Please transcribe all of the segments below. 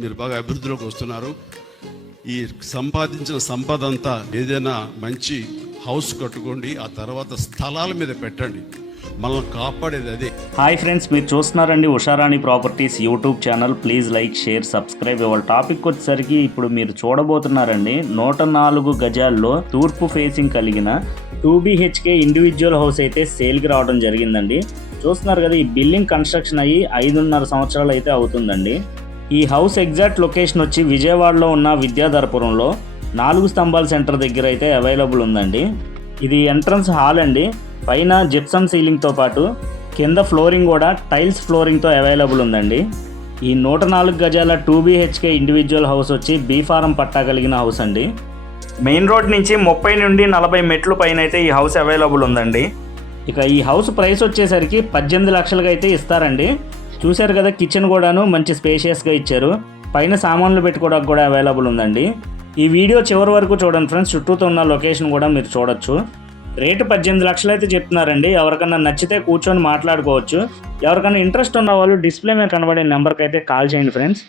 మీరు బాగా అభివృద్ధిలోకి వస్తున్నారు. ఈ సంపాదించిన సంపద అంతా ఏదైనా మంచి హౌస్ కట్టుకోండి, ఆ తర్వాత స్థలాల మీద పెట్టండి. మనల్ని కాపాడేది అదే. హాయ్ ఫ్రెండ్స్, మీరు చూస్తున్నారండి Usharani properties YouTube channel. Please like, share, subscribe. ఇవాళ టాపిక్ వచ్చేసరికి ఇప్పుడు మీరు చూడబోతున్నారండి 104 గజాల్లో తూర్పు ఫేసింగ్ కలిగిన 2 BHK ఇండివిజువల్ హౌస్ అయితే సేల్కి రావడం జరిగిందండి. చూస్తున్నారు కదా, ఈ బిల్డింగ్ కన్స్ట్రక్షన్ అయ్యి 5.5 సంవత్సరాలు అయితే అవుతుందండి. ఈ హౌస్ ఎగ్జాక్ట్ లొకేషన్ వచ్చి విజయవాడలో ఉన్న విద్యాధరపురంలో 4 స్తంభాల సెంటర్ దగ్గర అయితే అవైలబుల్ ఉందండి. ఇది ఎంట్రన్స్ హాల్ అండి. పైన జిప్సమ్ సీలింగ్తో పాటు కింద ఫ్లోరింగ్ కూడా టైల్స్ ఫ్లోరింగ్తో అవైలబుల్ ఉందండి. ఈ 104 గజాల 2 BHK ఇండివిజువల్ హౌస్ వచ్చి బీ ఫారం పట్టా కలిగిన హౌస్ అండి. మెయిన్ రోడ్ నుంచి 30 నుండి 40 మెట్లు పైన అయితే ఈ హౌస్ అవైలబుల్ ఉందండి. ఇక ఈ హౌస్ ప్రైస్ వచ్చేసరికి 18 లక్షలుగా అయితే ఇస్తారండి. చూశారు కదా, కిచెన్ కూడాను మంచి స్పేషియస్గా ఇచ్చారు. పైన సామాన్లు పెట్టుకోవడానికి కూడా అవైలబుల్ ఉందండి. ఈ వీడియో చివరి వరకు చూడండి ఫ్రెండ్స్, చుట్టూతో ఉన్న లొకేషన్ కూడా మీరు చూడొచ్చు. రేటు 18 లక్షలు అయితే చెప్తున్నారండి. ఎవరికన్నా నచ్చితే కూర్చొని మాట్లాడుకోవచ్చు. ఎవరికైనా ఇంట్రెస్ట్ ఉన్న వాళ్ళు డిస్ప్లే మీద కనబడే నెంబర్కి అయితే కాల్ చేయండి ఫ్రెండ్స్.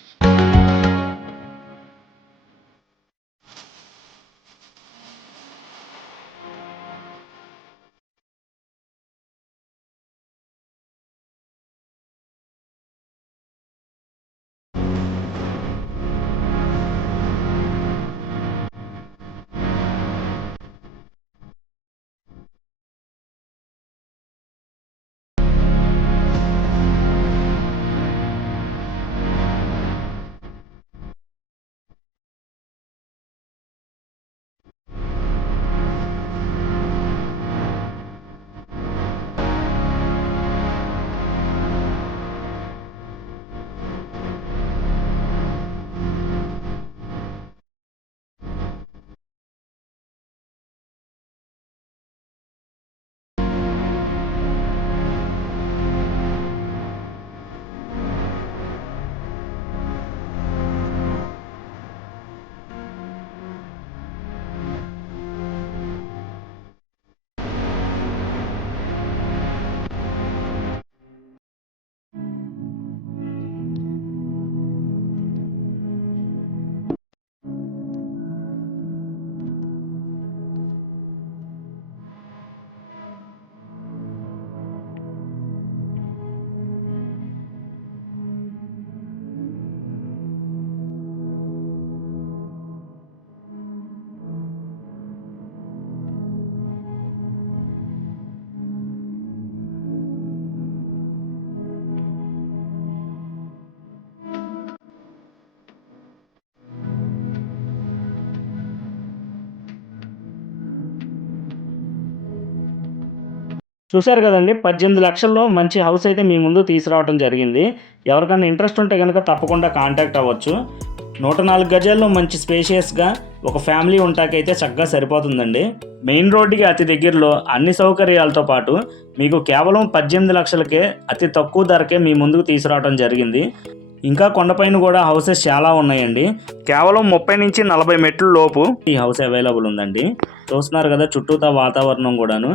చూశారు కదండి, 18 లక్షల్లో మంచి హౌస్ అయితే మీ ముందు తీసుకురావడం జరిగింది. ఎవరికైనా ఇంట్రెస్ట్ ఉంటే కనుక తప్పకుండా కాంటాక్ట్ అవ్వచ్చు. 104 గజాల్లో మంచి స్పేషియస్గా ఒక ఫ్యామిలీ ఉంటాకైతే చక్కగా సరిపోతుందండి. మెయిన్ రోడ్డుకి అతి దగ్గరలో అన్ని సౌకర్యాలతో పాటు మీకు కేవలం 18 లక్షలకే అతి తక్కువ ధరకే మీ ముందుకు తీసుకురావడం జరిగింది. ఇంకా కొండపైన కూడా హౌసెస్ చాలా ఉన్నాయండి. కేవలం 30 నుంచి 40 మెట్ల లోపు ఈ హౌస్ అవైలబుల్ ఉందండి. చూస్తున్నారు కదా, చుట్టూతా వాతావరణం కూడాను.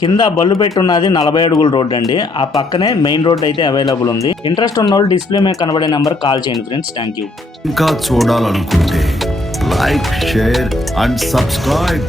కింద బళ్ళు పెట్టున్నది 40 అడుగుల రోడ్ అండి. ఆ పక్కనే మెయిన్ రోడ్ అయితే అవైలబుల్ ఉంది. ఇంట్రెస్ట్ ఉన్న వాళ్ళు డిస్ప్లే మీద కనబడే నెంబర్ కాల్ చేయండి ఫ్రెండ్స్. Thank you. ఇంకా చూడాలనుకుంటే లైక్, షేర్ అండ్ సబ్స్క్రైబ్.